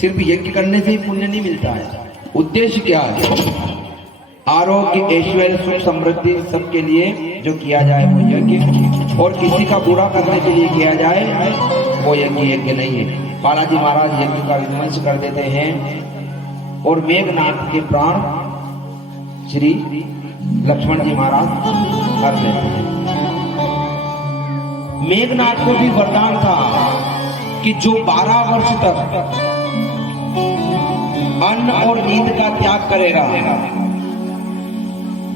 सिर्फ यज्ञ करने से ही पुण्य नहीं मिलता है। उद्देश्य क्या है? आरोग्य, ऐश्वर्य, सुख, समृद्धि सबके लिए जो किया जाए वो यज्ञ, और किसी का बुरा करने के लिए किया जाए वो यज्ञ नहीं है। बालाजी महाराज यज्ञ का विध्वंस कर देते हैं और मेघनाथ के प्राण श्री लक्ष्मण जी महाराज कर लेते हैं। मेघनाथ को भी वरदान था कि जो 12 वर्ष तक अन्न और नींद का त्याग करेगा।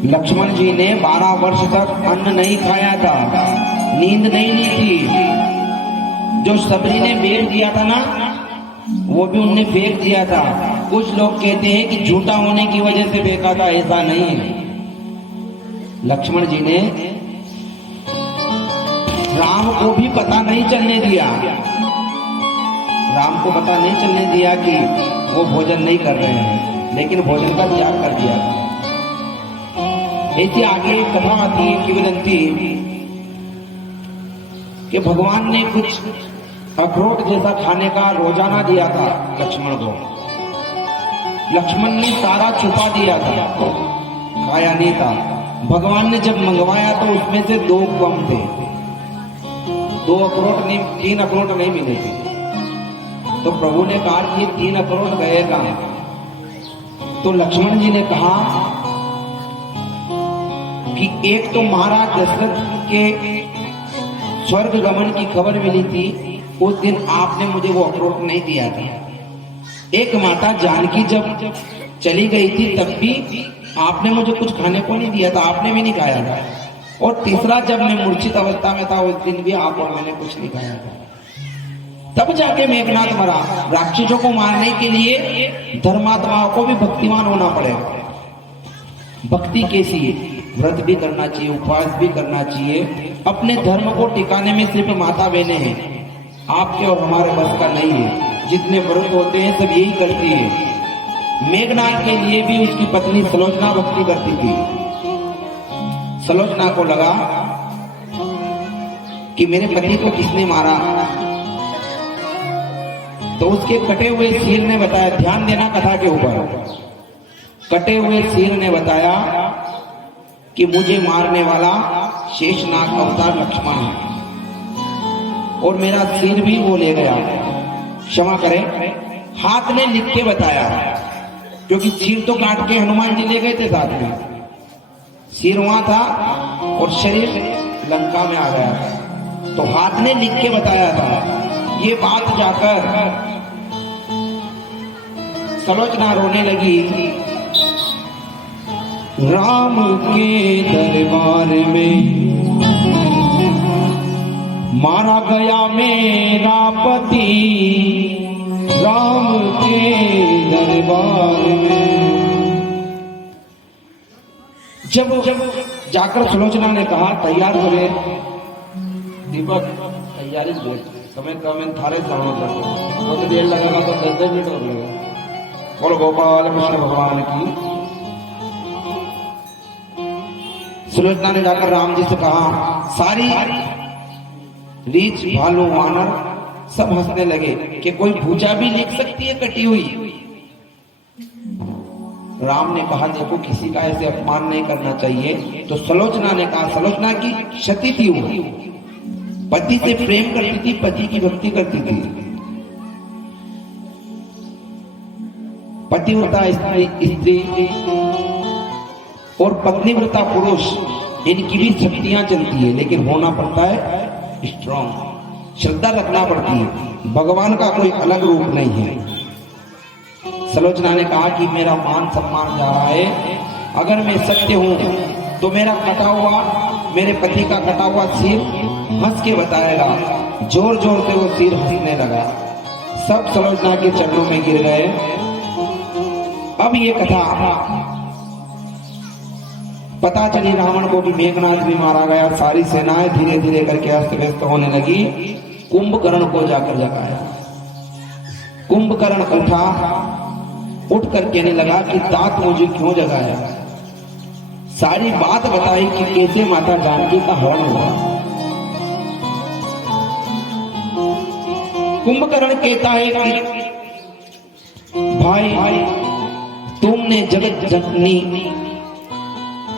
लक्ष्मण जी ने 12 वर्ष तक अन्न नहीं खाया था, नींद नहीं ली थी। जो सबरी ने बेच दिया था ना, वो भी उनने फेंक दिया था। कुछ लोग कहते हैं कि झूठा होने की वजह से फेंका था, ऐसा नहीं है। लक्ष्मण जी ने राम को भी पता नहीं चलने दिया, राम को पता नहीं चलने दिया कि वो भोजन नहीं कर रहे हैं, लेकिन भोजन का त्याग कर दिया। ऐसी आगे कथा आती है किंवदंती कि भगवान ने कुछ अखरोट जैसा खाने का रोजाना दिया था लक्ष्मण को। लक्ष्मण ने सारा छुपा दिया था, खाया नहीं था। भगवान ने जब मंगवाया तो उसमें से 2 कम थे, 2 अखरोट नहीं, 3 अखरोट नहीं मिले थे। तो प्रभु ने कहा कि ये 3 अखरोट गए कहां? तो लक्ष्मण जी ने कहा कि एक तो महाराज दशरथ के स्वर्ग गमन की खबर मिली थी, उस दिन आपने मुझे वो अखरोट नहीं दिया था। एक माता जानकी जब चली गई थी तब भी आपने मुझे कुछ खाने को नहीं दिया था, आपने भी नहीं खाया था। और तीसरा, जब मैं मूर्छित अवस्था में था उस दिन भी आप और मैंने कुछ नहीं खाया था। तब जाके मेघनाथ मरा। राक्षसों को मारने के लिए धर्मात्माओं को भी भक्तिमान होना पड़ेगा। भक्ति कैसी है? व्रत भी करना चाहिए, उपवास भी करना चाहिए। अपने धर्म को टिकाने में सिर्फ माता बहनें हैं, आपके और हमारे बस का नहीं है। जितने व्रत होते हैं सब यही करती है। मेघनाथ के लिए भी उसकी पत्नी सलोचना भक्ति करती थी। सलोचना को लगा कि मेरे पति को किसने मारा, तो उसके कटे हुए सिर ने बताया, ध्यान देना कथा के ऊपर, कटे हुए सिर ने बताया कि मुझे मारने वाला शेषनाग अवतार लक्ष्मण है और मेरा सिर भी वो ले गया, क्षमा करें। हाथ ने लिख के बताया, क्योंकि सिर तो काट के हनुमान जी ले गए थे साथ में, सिर वहां था और शरीर लंका में आ गया था। तो हाथ ने लिख के बताया था। ये बात जाकर सलोचना रोने लगी। राम के दरबार में मारा गया मेरा पति, राम के दरबार में। जब जाकर सुलोचना ने कहा, तैयार हो गए दीपक, तैयारी हो, समय कम है, थारे सामने कर, बहुत देर लगेगा तो 10 मिनट और लगेगा। बोलो गोपाल कृष्ण भगवान की। सुलोचना ने जाकर राम जी से कहा, सारी रीछ, भालू, वानर सब हंसने लगे कि कोई भूजा भी लिख सकती है कटी हुई। राम ने कहा, देखो किसी का ऐसे अपमान नहीं करना चाहिए। तो सलोचना ने कहा, सलोचना की सती थी, वो पति से प्रेम करती थी, पति की भक्ति करती थी। पतिव्रता स्त्री और पत्नीव्रता पुरुष, इनकी भी शक्तियां चलती है, लेकिन होना पड़ता है स्ट्रॉन्ग, श्रद्धा रखना पड़ती है। भगवान का कोई अलग रूप नहीं है। सलोचना ने कहा कि मेरा मान सम्मान जा रहा है, अगर मैं सत्य हूं तो मेरा कटा हुआ, मेरे पति का कटा हुआ सिर हंस के बताएगा। जोर जोर से वो सिर हंसने लगा। सब सलोचना के चरणों में गिर गए। अब ये कथा पता चली, रावण को भी मेघनाथ भी मारा गया। सारी सेनाएं धीरे धीरे करके अस्त व्यस्त होने लगी। कुंभकर्ण को जाकर जगाया। कुंभकर्ण उठा, उठ कर कहने लगा कि तात मुझे क्यों जगाया। सारी बात बताई कि कैसे माता जानकी का हरण हुआ। कुंभकर्ण कहता है कि भाई तुमने जगत जननी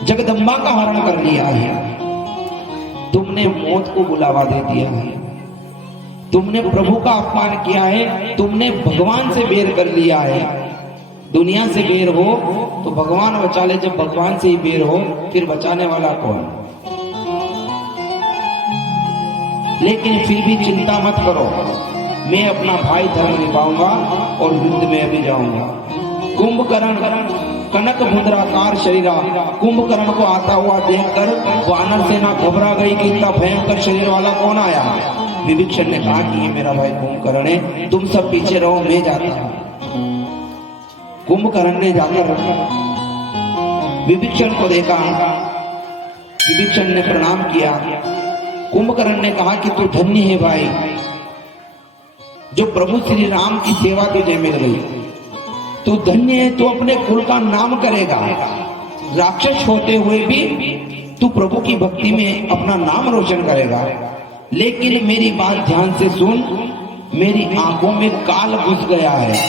जगदम्बा का हरण कर लिया है, तुमने मौत को बुलावा दे दिया है, तुमने प्रभु का अपमान किया है, तुमने भगवान से बेर कर लिया है। दुनिया से बेर हो तो भगवान बचा ले, जब भगवान से ही बेर हो फिर बचाने वाला कौन? लेकिन फिर भी चिंता मत करो, मैं अपना भाई धर्म निभाऊंगा और युद्ध में अभी जाऊंगा। कुंभकर्ण कनक मुद्राकार शरीरा, कुंभकर्ण को आता हुआ देखकर वानर सेना घबरा गई कि इतना भयंकर शरीर वाला कौन आया। विभीषण ने कहा कि ये मेरा भाई कुंभकर्ण है, तुम सब पीछे रहो, मैं जाता हूं। कुंभकर्ण ने जाकर विभीषण को देखा, विभीषण ने प्रणाम किया। कुंभकर्ण ने कहा कि तू धन्य है भाई, जो प्रभु श्री राम की सेवा तुझे मिल गई, तू धन्य है, तू अपने कुल का नाम करेगा। राक्षस होते हुए भी तू प्रभु की भक्ति में अपना नाम रोशन करेगा। लेकिन मेरी बात ध्यान से सुन, मेरी आंखों में काल घुस गया है,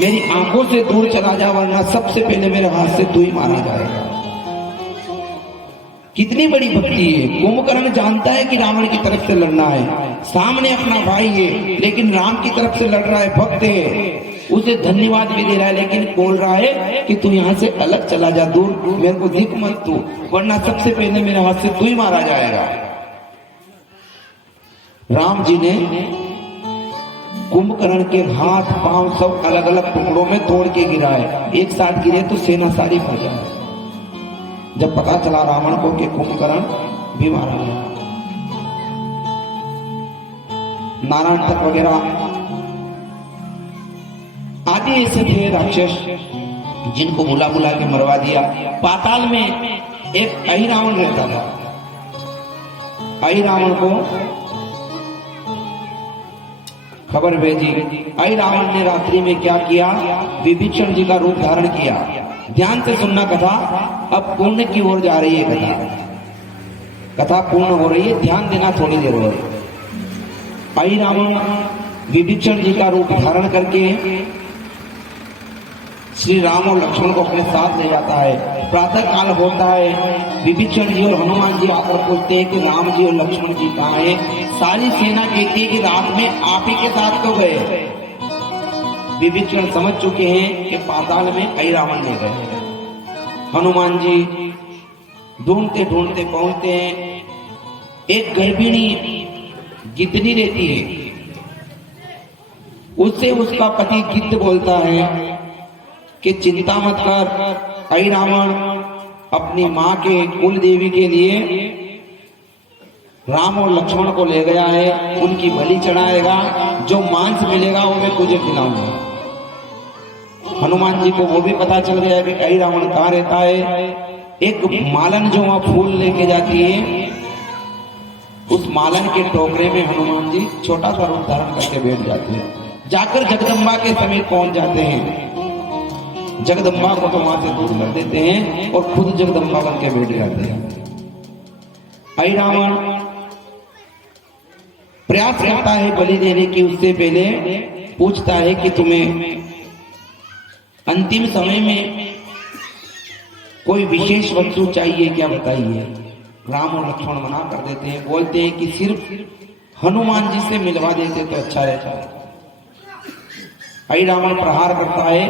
मेरी आंखों से दूर चला जा, वरना सबसे पहले मेरे हाथ से तू ही मारा जाएगा। कितनी बड़ी भक्ति है। कुंभकर्ण जानता है कि रावण की तरफ से लड़ना है, सामने अपना भाई है, लेकिन राम की तरफ से लड़ रहा है, भक्त है, उसे धन्यवाद भी दे रहा है, लेकिन बोल रहा है कि तू यहां से अलग चला जा, दूर, मेरे को दिख मत तू, वरना सबसे पहले मेरे हाथ से तू ही मारा जाएगा। राम जी ने कुंभकर्ण के हाथ पांव सब अलग अलग टुकड़ों में तोड़ के गिराए, एक साथ गिरे तो सेना सारी फट जाए। जब पता चला रावण को कि कुंभकर्ण भी मारा गया, नारायण तक वगैरह आदि ऐसे थे राक्षस जिनको बुला बुला के मरवा दिया। पाताल में एक अहिरावण रहता था। अहिरावण को खबर भेजी, अहिरावण ने रात्रि में क्या किया, विभीषण जी का रूप धारण किया। ध्यान से सुनना कथा, अब पूर्ण की ओर जा रही है कथा, कथा पूर्ण हो रही है, ध्यान देना थोड़ी देर और। अहिरावण विभीषण जी का रूप धारण करके श्री राम और लक्ष्मण को अपने साथ ले जाता है। प्रातः काल होता है, विभीषण जी और हनुमान जी आकर पूछते हैं कि राम जी और लक्ष्मण जी कहाँ हैं। सारी सेना कहती है कि रात में आप ही के साथ तो गए। विभीषण समझ चुके हैं कि पाताल में अहिरावण ले गए। हनुमान जी ढूंढते ढूंढते पहुंचते हैं, एक गर्भिणी गिद्धनी रहती है, उससे उसका पति गिद्ध बोलता है कि चिंता मत कर, अहिरावण अपनी मां के कुल देवी के लिए राम और लक्ष्मण को ले गया है, उनकी बलि चढ़ाएगा, जो मांस मिलेगा वो मैं तुझे खिलाऊंगा। हनुमान जी को वो भी पता चल गया कि अहिरावण कहाँ रहता है। एक मालन जो वहां फूल लेके जाती है, उस मालन के टोकरे में हनुमान जी छोटा सा रूप धारण करके बैठ जाते हैं। जाकर जगदम्बा के समीप पहुंच जाते हैं। जगदम्बा को तो वहां से दूर कर देते हैं और खुद जगदम्बा बन के बैठ जाते हैं। अहिरावण प्रयास करता है बलि देने की, उससे पहले पूछता है कि तुम्हें अंतिम समय में कोई विशेष वस्तु चाहिए क्या, बताइए। राम और लक्ष्मण मना कर देते हैं, बोलते हैं कि सिर्फ हनुमान जी से मिलवा देते तो अच्छा रहता। अहिरावण प्रहार करता है,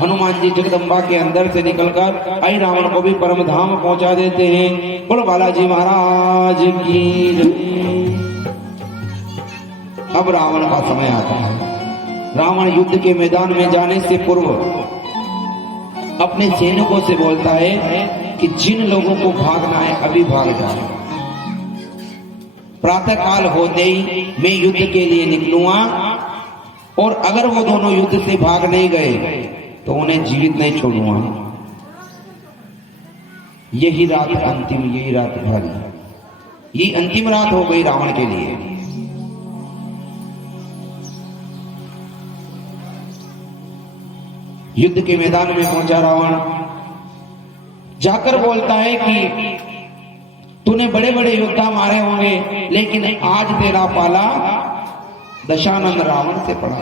हनुमान जी जगदम्बा के अंदर से निकलकर अहिरावण को भी परम धाम पहुंचा देते हैं। बोलो बालाजी महाराज की जय। अब रावण का समय आता है। रावण युद्ध के मैदान में जाने से पूर्व अपने सैनिकों से बोलता है कि जिन लोगों को भागना है अभी भाग जाए। प्रातः काल होते ही मैं युद्ध के लिए निकलूंगा, और अगर वो दोनों युद्ध से भाग नहीं गए तो उन्हें जीवित नहीं छोड़ूंगा। यही रात अंतिम, यही रात भारी, ये अंतिम रात हो गई रावण के लिए। युद्ध के मैदान में पहुंचा रावण, जाकर बोलता है कि तूने बड़े बड़े योद्धा मारे होंगे, लेकिन आज तेरा पाला दशानन रावण से पड़ा।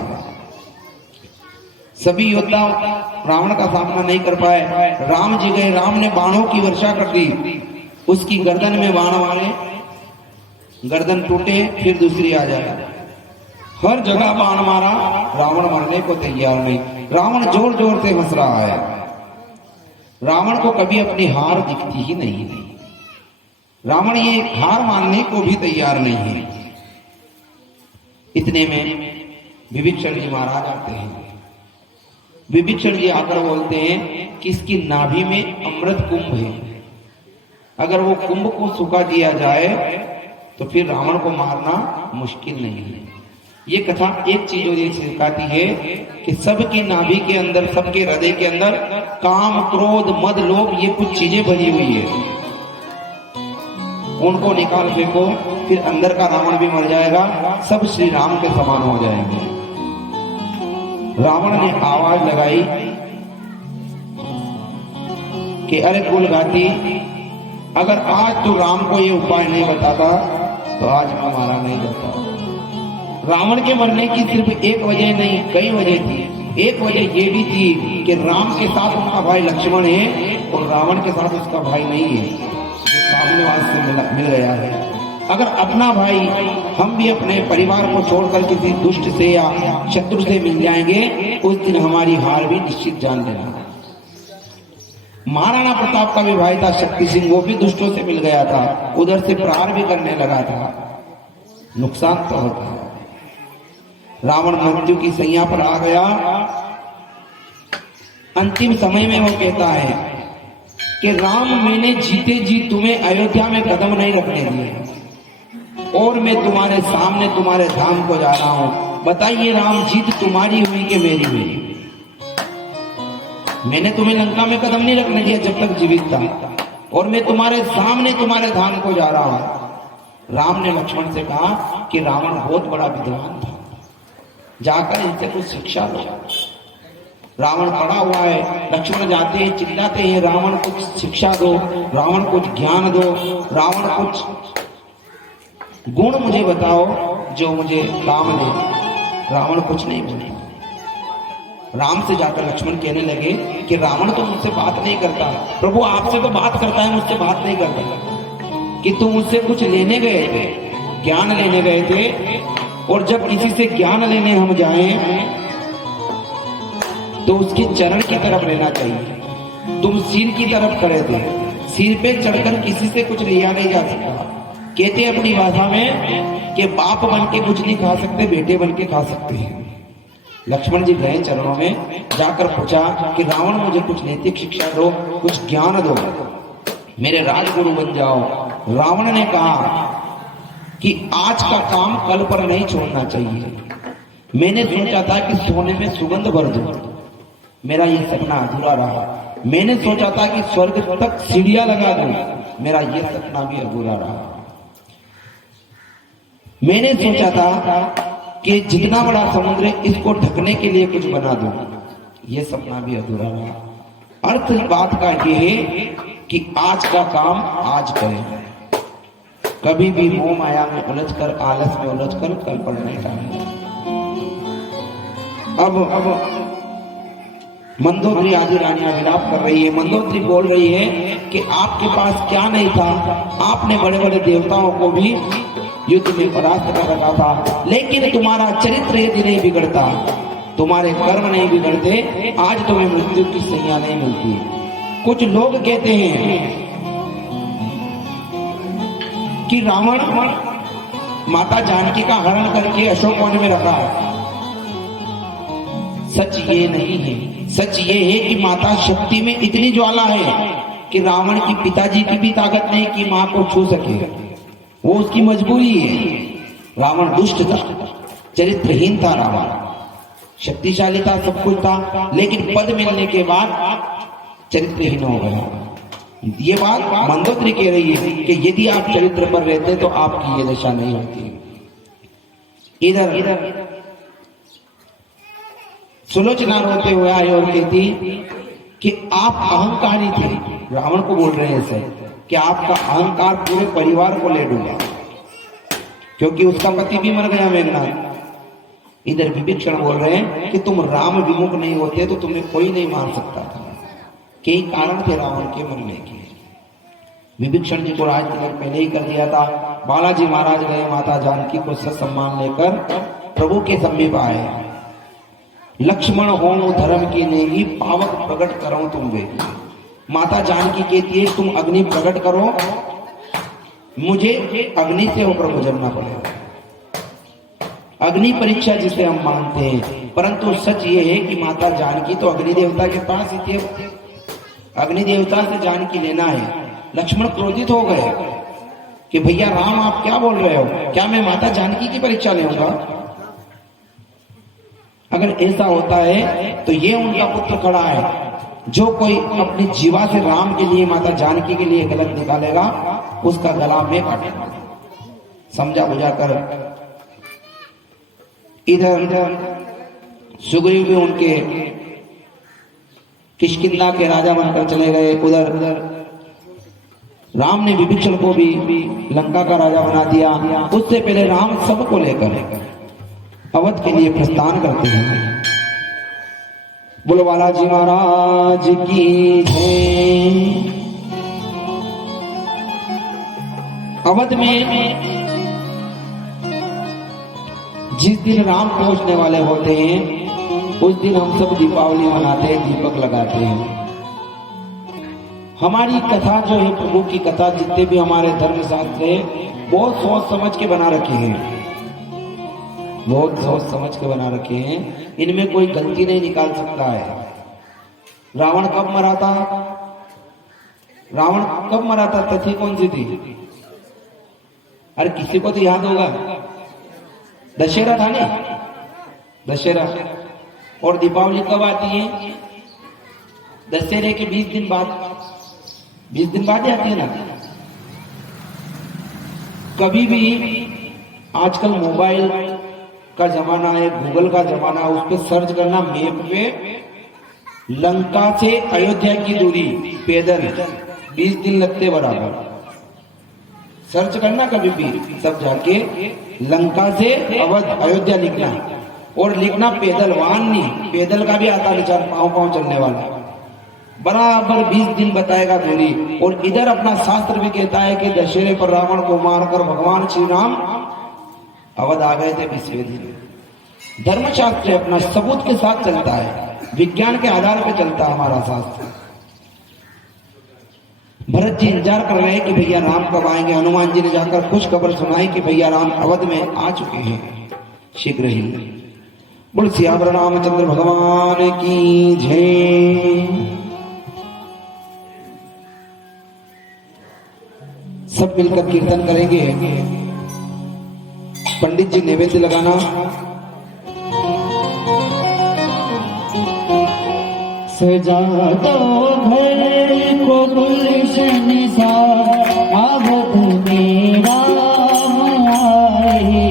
सभी योद्धा रावण का सामना नहीं कर पाए। राम जी गए, राम ने बाणों की वर्षा कर दी, उसकी गर्दन में बाण मारे, गर्दन टूटे, फिर दूसरी आ जाए, हर जगह बाण मारा, रावण मरने को तैयार नहीं। रावण जोर जोर से हंस रहा है। रावण को कभी अपनी हार दिखती ही नहीं है। रावण ये हार मानने को भी तैयार नहीं है। इतने में विभीषण जी महाराज आते हैं। विभीषण जी आकर बोलते हैं कि इसकी नाभि में अमृत कुंभ है, अगर वो कुंभ को सुखा दिया जाए तो फिर रावण को मारना मुश्किल नहीं है। ये कथा एक चीज और ये सिखाती है कि सबकी नाभि के अंदर, सबके हृदय के अंदर काम, क्रोध, मद, लोभ, ये कुछ चीजें भरी हुई है। उनको निकाल फेंको, फिर अंदर का रावण भी मर जाएगा, सब श्री राम के समान हो जाएंगे। रावण ने आवाज लगाई कि अरे कुलघाती, अगर आज तू राम को ये उपाय नहीं बताता तो आज मैं मारा नहीं जाता। रावण के मरने की सिर्फ एक वजह नहीं, कई वजह थी। एक वजह ये भी थी कि राम के साथ उनका भाई लक्ष्मण है और रावण के साथ उसका भाई नहीं है, जो सामने वाले से मिल गया है। अगर अपना भाई, हम भी अपने परिवार को छोड़कर किसी दुष्ट से या शत्रु से मिल जाएंगे, उस दिन हमारी हार भी निश्चित जान लेना। महाराणा प्रताप का भी भाई था शक्ति सिंह, वो भी दुष्टों से मिल गया था, उधर से प्रहार भी करने लगा था, नुकसान तो होता है। रावण मृत्यु की सैया पर आ गया। अंतिम समय में वो कहता है कि राम, मैंने जीते जी तुम्हें अयोध्या में कदम नहीं रखने दिए और मैं तुम्हारे सामने तुम्हारे धाम को जा रहा हूं। बताइए राम, जीत तुम्हारी हुई कि मेरी हुई? मैंने तुम्हें लंका में कदम नहीं रखने दिया जब तक जीवित था, और मैं तुम्हारे सामने तुम्हारे धाम को जा रहा हूं। राम ने लक्ष्मण से कहा कि रावण बहुत बड़ा विद्वान था, जाकर इनसे कुछ शिक्षा लो। रावण पड़ा हुआ है, लक्ष्मण जाते हैं, चिल्लाते हैं, रावण कुछ शिक्षा दो, रावण कुछ ज्ञान दो, रावण कुछ गुण मुझे बताओ जो मुझे काम दे। रावण कुछ नहीं बोले। राम से जाकर लक्ष्मण कहने लगे कि रावण तो मुझसे बात नहीं करता। प्रभु, आपसे तो बात करता है, मुझसे बात नहीं करता। कि तुम मुझसे कुछ लेने गए थे, ज्ञान लेने गए थे, और जब किसी से ज्ञान लेने हम जाएं तो उसके चरण की तरफ रहना चाहिए। तुम सिर की तरफ खड़े थे, सिर पे चढ़कर किसी से कुछ लिया नहीं जा सकता। कहते अपनी भाषा में कि बाप बन के कुछ नहीं खा सकते, बेटे बन के खा सकते हैं। लक्ष्मण जी गए चरणों में, जाकर पूछा कि रावण, मुझे कुछ नैतिक शिक्षा दो, कुछ ज्ञान दो, मेरे राजगुरु बन जाओ। रावण ने कहा कि आज का काम कल पर नहीं छोड़ना चाहिए। मैंने सोचा था कि सोने में सुगंध भर दूं, मेरा ये सपना अधूरा रहा। मैंने सोचा था कि स्वर्ग तक सीढ़ियां लगा दूं, मेरा ये सपना भी अधूरा रहा। मैंने सोचा था कि जितना बड़ा समुद्र है इसको ढकने के लिए कुछ बना दूं, ये सपना भी अधूरा रहा। अर्थ इस बात का ये है कि आज का काम आज करें, कभी भी मोह माया में उलझकर, आलस में उलझकर कल पर नहीं टालें। अब मंदोदरी आदि रानियां विलाप कर रही है। मंदोदरी बोल रही है कि आपके पास क्या नहीं था, आपने बड़े बड़े देवताओं को भी युद्ध में परास्त कर रखा था, लेकिन तुम्हारा चरित्र यदि नहीं बिगड़ता, तुम्हारे कर्म नहीं बिगड़ते, आज तुम्हें मृत्यु की सैया नहीं मिलती। कुछ लोग कहते हैं कि रावण माता जानकी का हरण करके अशोक वन में रखा। सच ये नहीं है। सच ये है कि माता शक्ति में इतनी ज्वाला है कि रावण की पिताजी की भी ताकत नहीं कि मां को छू सके, वो उसकी मजबूरी है। रावण दुष्ट था, चरित्रहीन था, रावण शक्तिशाली था, सब कुछ था, लेकिन पद मिलने के बाद चरित्रहीन हो गया। ये बात मंदोदरी कह रही है कि यदि आप चरित्र पर रहते तो आपकी ये दशा नहीं होती। इधर सुलोचना रोते हुए आई और कहती कि आप अहंकारी थे। रावण को बोल रहे हैं ऐसे कि आपका अहंकार पूरे परिवार को ले डूबा, क्योंकि उसका पति भी मर गया मेघनाथ। इधर विभीषण बोल रहे हैं कि तुम राम विमुख नहीं होते तो तुम्हें कोई नहीं मार सकता था। कई कारण थे रावण के मरने के। विभीषण जी को राज तिलक पहले ही कर दिया था। बालाजी महाराज गए माता जानकी को सम्मान लेकर प्रभु के समीप आए। लक्ष्मण हो धर्म की नेगी पावक प्रकट करो तुम वे। माता जानकी कहती है तुम अग्नि प्रकट करो, मुझे अग्नि से होकर गुजरना पड़ेगा। अग्नि परीक्षा जिसे हम मानते हैं, परंतु सच ये है कि माता जानकी तो अग्नि देवता के पास ही थे। अग्नि देवता से जानकी लेना है। लक्ष्मण क्रोधित हो गए कि भैया राम आप क्या बोल रहे हो, क्या मैं माता जानकी की परीक्षा लूंगा? अगर ऐसा होता है तो ये उनका पुत्र खड़ा है। जो कोई अपनी जीवा से राम के लिए माता जानकी के लिए गलत निकालेगा उसका गला में काटेगा। समझा बुझा कर इधर सुग्रीव भी उनके किष्किंधा के राजा बनकर चले गए। उधर राम ने विभीषण को भी लंका का राजा बना दिया। उससे पहले राम सबको लेकर अवध के लिए प्रस्थान करते हैं। बोलो बालाजी महाराज की जय। अवध में जिस दिन राम पहुंचने वाले होते हैं उस दिन हम सब दीपावली मनाते हैं, दीपक लगाते हैं। हमारी कथा जो है, प्रभु की कथा, जितने भी हमारे धर्म शास्त्र है बहुत सोच समझ के बना रखे हैं, बहुत सोच समझ के बना रखे हैं। इनमें कोई गलती नहीं निकाल सकता है। रावण कब मरा था? रावण कब मरा था? तिथि कौन सी थी? अरे किसी को तो याद होगा, दशहरा था ना, दशहरा। और दीपावली कब आती है? दशहरे के 20 दिन बाद, 20 दिन बाद आती है ना। कभी भी आजकल मोबाइल का जमाना है, गूगल का जमाना है, उस पर सर्च करना मैप पे लंका से अयोध्या की दूरी पैदल 20 दिन लगते बराबर। सर्च करना कभी भी, तब जाके लंका से अवध अयोध्या लिखना, और लिखना पैदल, वाहन नहीं। पैदल का भी आता है, 4 पांव चलने वाला, बराबर 20 दिन बताएगा दूरी। और इधर अपना शास्त्र भी कहता है कि दशहरे पर रावण को मारकर भगवान श्री राम अवध आ गए थे 20वें दिन। धर्मशास्त्र अपना सबूत के साथ चलता है, विज्ञान के आधार पर चलता है हमारा शास्त्र। भरत जी इंतजार कर रहे हैं कि भैया राम कब आएंगे। हनुमान जी ने जाकर कुछ खबर सुनाई कि भैया राम अवध में आ चुके हैं शीघ्र ही। बोल सियावर रामचंद्र भगवान की जय। सब मिलकर कीर्तन करेंगे। पंडित जी नैवेद्य लगाना। सजा दो घर को गुलशन सा, अवध में राम आए।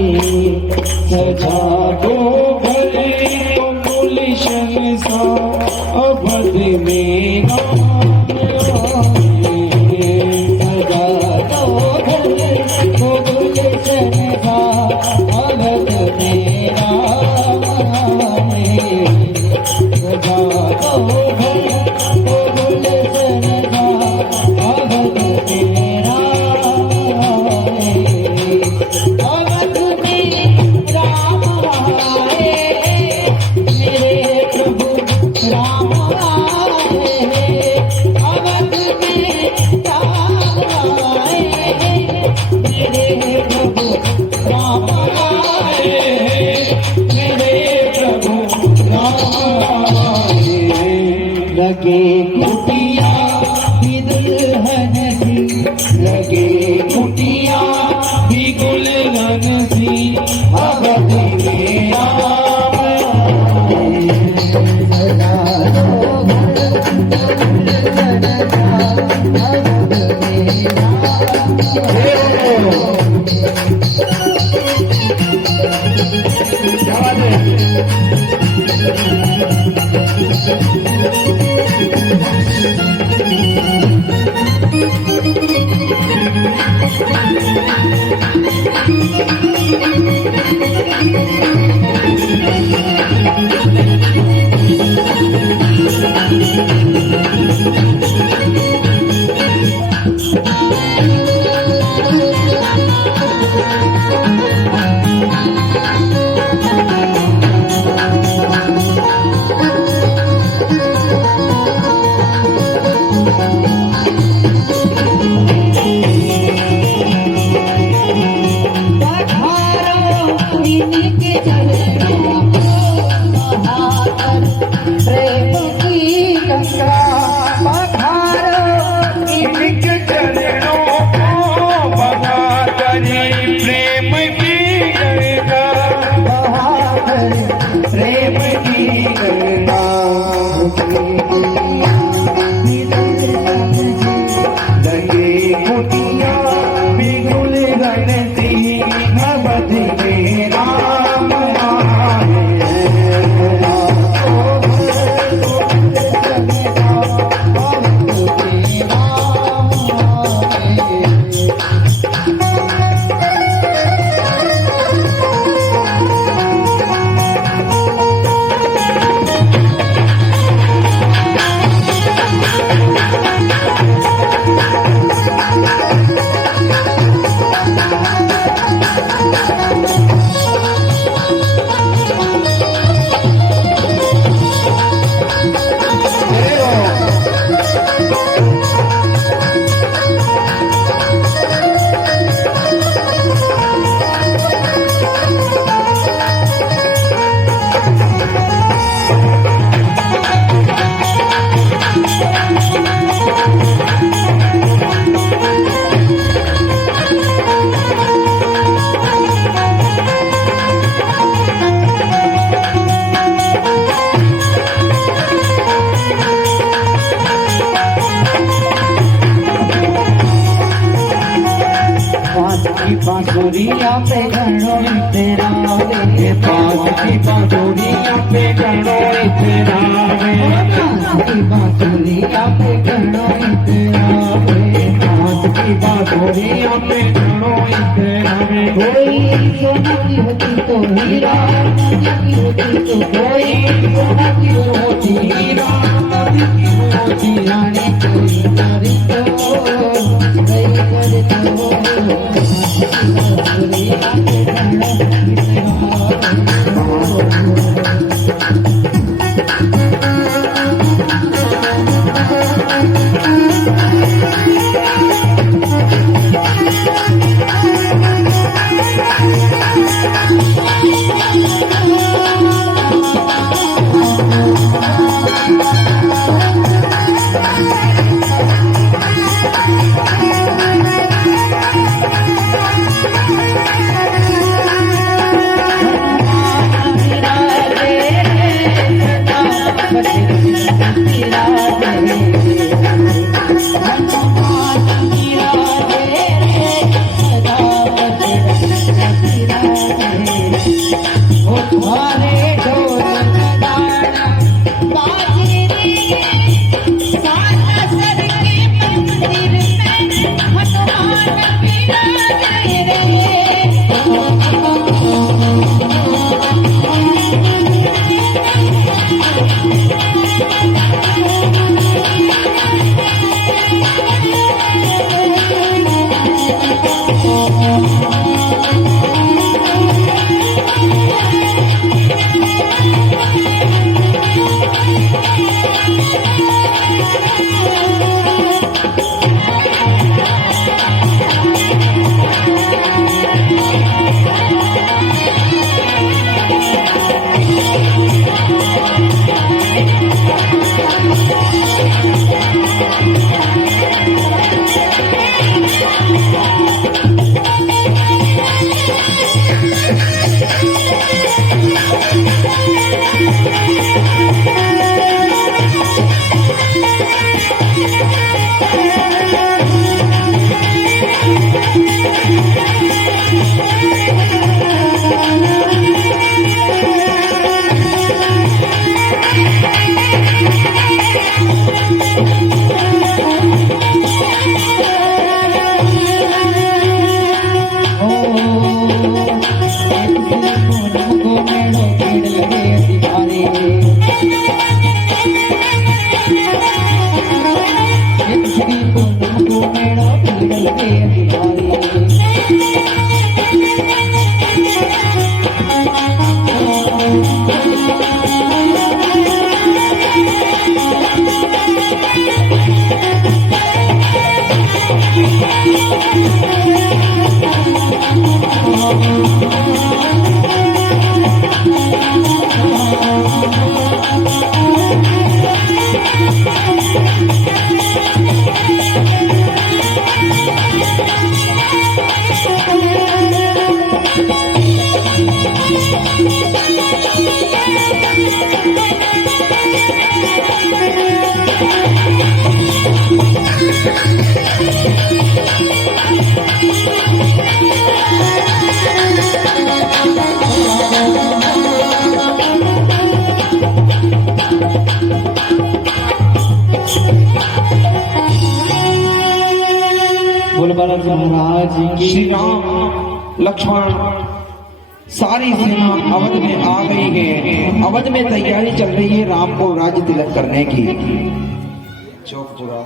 सजा दो घर को गुलशन सा, अवध में राम आए। सजा दो घर को गुलशन सा, अवध में राम आए। सजा दो लगे कुटिया भी दुल्हन सी, लगे कुटिया भी दुल्हन सी, अवध में राम आए। सजा दो दुल्हन का, अवध में राम आए। प्रेम की गंगा पधारो इनके चरणों को बहादुरी प्रेम की गंगा बहाकर प्रेम की गंगा लगे कुटिया बिगुल गणती नवध में राम आए बांसुरिया पे घणो तेरा रे पास की बांसुरिया पे घणो तेरा बांसुरिया पे घणो तेरा रे पास की बांसुरिया पे घणो तेरा कोई सोना की होती तो हीरा चांदी की होती तो कोई सोना की होती हीरा चांदी की होती रानी कोई करी तो कई करे तो बांसुरिया पे घणो बोल बालाजी महाराज की। श्री राम लक्ष्मण सारी सेना अवध में आ गई है। अवध में तैयारी चल रही है राम को राज्य तिलक करने की। चौक चुरा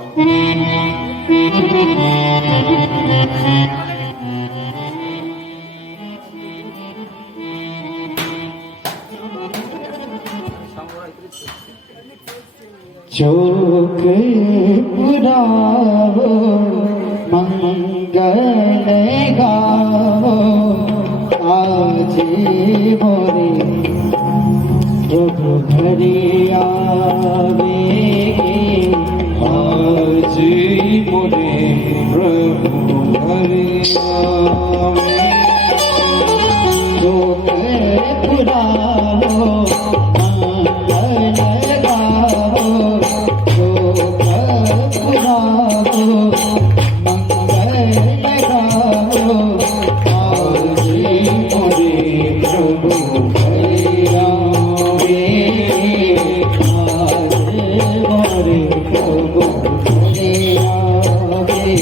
चौक पुरावो मंगल गावो आज मोरे प्रभु घरे आवे आज मोरे प्रभु हरि आवे। चौक पुरावो मंगल गावो चौक पुरावो मंगल गावो आज मोरे प्रभु घरे आवे आज मोरे प्रभु घरे आवे।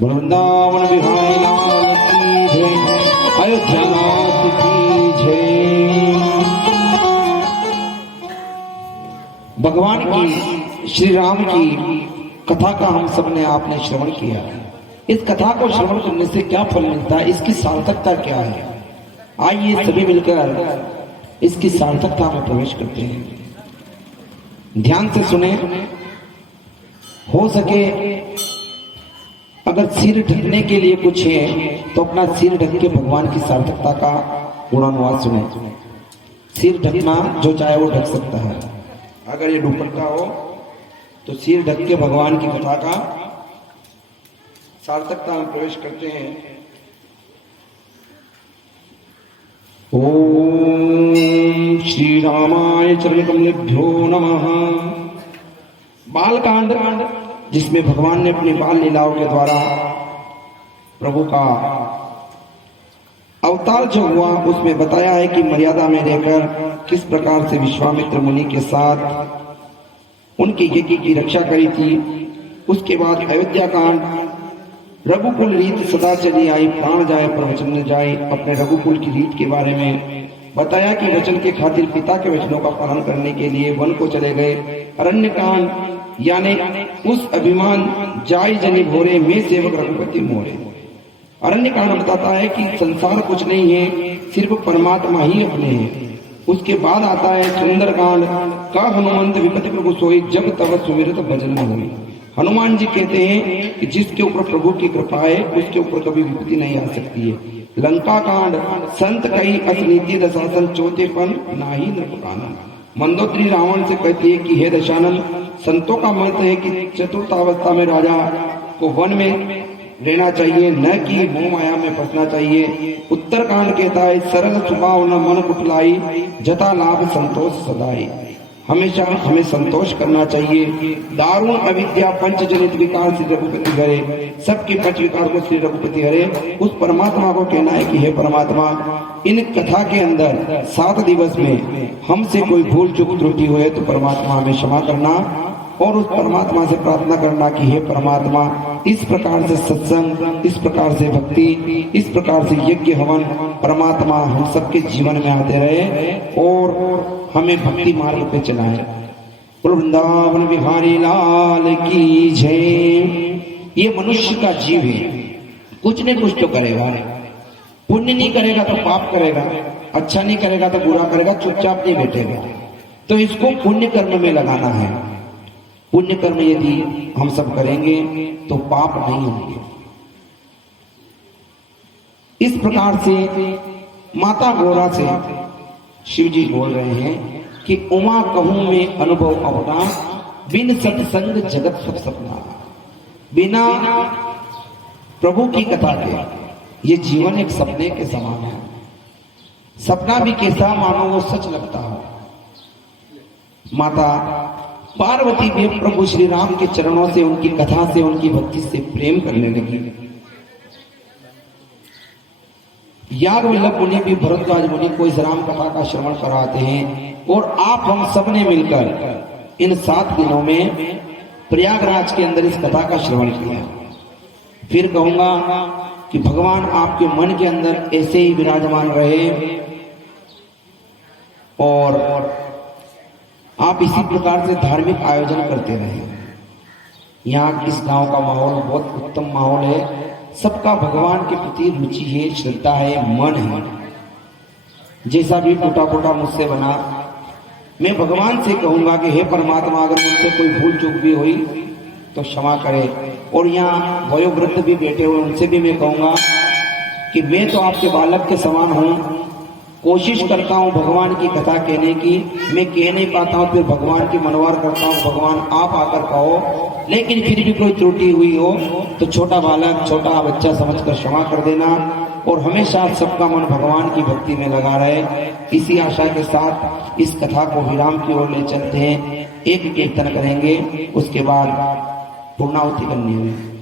वृंदावन बिहारी लाल की जय, अयोध्या नाथ की जय। भगवान की श्री राम की कथा का हम सबने आपने श्रवण किया। इस कथा को श्रवण करने से क्या फल मिलता है, इसकी सार्थकता क्या है। आइए सभी मिलकर इसकी सार्थकता में प्रवेश करते हैं। ध्यान से सुने, हो सके अगर सिर ढकने के लिए कुछ है तो अपना सिर ढक के भगवान की सार्थकता का गुणानुवाद सुने। सिर ढकना जो चाहे वो ढक सकता है। अगर ये दुपट्टा हो तो सिर ढक के भगवान की कथा का सार्थकता में प्रवेश करते हैं। ओम श्री रामाय चरणकमलेभ्यो नमः। बालकांड, जिसमें भगवान ने अपनी बाल लीलाओं के द्वारा प्रभु का अवतार जो हुआ उसमें बताया है कि मर्यादा में रहकर किस प्रकार से विश्वामित्र मुनि के साथ उनके यज्ञ की रक्षा करी थी। उसके बाद अयोध्या कांड, रघुकुल रीत सदा चली आई, प्राण जाए पर वचन न जाए। अपने रघुकुल की रीत के बारे में बताया कि वचन के खातिर पिता के वचनों का पालन करने के लिए वन को चले गए। अरण्य कांड, यानी उस अभिमान जाय जनि भोरे में सेवक रघुपति मोरे। अरण्य कांड बताता है कि संसार कुछ नहीं है, सिर्फ परमात्मा ही अपने हैं। उसके बाद आता है सुंदर कांड का हनुमंत विपति प्रभु सोई, जब तब सुमिरत भजन न होई। हनुमान जी कहते हैं कि जिसके ऊपर प्रभु की कृपा है उसके ऊपर कभी विपत्ति नहीं आ सकती है। लंका कांड, संत कई असनीति दशासन, चौथेपन नाही नृपकानन। मंदोदरी रावण से कहती है कि हे दशानन, संतों का मत है कि चतुर्थावस्था में राजा को वन में रहना चाहिए, न कि मोह माया में फंसना चाहिए। उत्तरकांड कहता है सरल स्वभाव न मन कुटलाई, जता लाभ संतोष सदाई। हमेशा हमें संतोष करना चाहिए। दारुण अविद्या पंच जनित विकार श्री रघुपति हरे, सबके पंच विकार को श्री रघुपति हरे। उस परमात्मा को कहना है कि हे परमात्मा, इन कथा के अंदर 7 दिवस में हमसे कोई भूल चूक त्रुटि हुए तो परमात्मा हमें क्षमा करना, और उस परमात्मा से प्रार्थना करना कि हे परमात्मा, इस प्रकार से सत्संग, इस प्रकार से भक्ति, इस प्रकार से यज्ञ हवन परमात्मा हम सबके जीवन में आते रहे और हमें भक्ति मार्ग पे चलाए। वृंदावन बिहारी लाल की जय। ये मनुष्य का जीव है, कुछ न कुछ तो करेगा। पुण्य नहीं करेगा तो पाप करेगा, अच्छा नहीं करेगा तो बुरा करेगा, चुपचाप नहीं बैठेगा। तो इसको पुण्य कर्म में लगाना है। पुण्य कर्म यदि हम सब करेंगे तो पाप नहीं होंगे। इस प्रकार से माता गौरा से शिव जी बोल रहे हैं कि उमा कहूं में अनुभव अपना, बिन सत्संग जगत सब सपना। बिना प्रभु की कथा के ये जीवन एक सपने के समान है। सपना भी कैसा, मानो वो सच लगता हो। माता पार्वती भी प्रभु श्री राम के चरणों से, उनकी कथा से, उनकी भक्ति से प्रेम करने लगी। याग वल्लभ मुनि भी भरद्वाज मुनि को इस राम कथा का श्रवण कराते हैं। और आप हम सब ने मिलकर इन 7 दिनों में प्रयागराज के अंदर इस कथा का श्रवण किया। फिर कहूंगा कि भगवान आपके मन के अंदर ऐसे ही विराजमान रहे और आप इसी प्रकार से धार्मिक आयोजन करते रहे। यहाँ इस गांव का माहौल बहुत उत्तम माहौल है। सबका भगवान के प्रति रुचि है, श्रद्धा है, मन है। जैसा भी टूटा फूटा मुझसे बना, मैं भगवान से कहूंगा कि हे परमात्मा, अगर मुझसे कोई भूल चूक भी हुई तो क्षमा करे। और यहाँ वयोवृद्ध भी बैठे हुए, उनसे भी मैं कहूंगा कि मैं तो आपके बालक के समान हूँ। कोशिश करता हूँ भगवान की कथा कहने की, मैं कह नहीं पाता हूँ, फिर भगवान की मनवार करता हूँ, भगवान आप आकर कहो। लेकिन फिर भी कोई त्रुटि हुई हो तो छोटा बालक, छोटा बच्चा समझकर क्षमा कर देना। और हमेशा सबका मन भगवान की भक्ति में लगा रहे। इसी आशा के साथ इस कथा को विराम की ओर ले चलते हैं। एक कीर्तन करेंगे, उसके बाद पूर्णाहुति करनी है।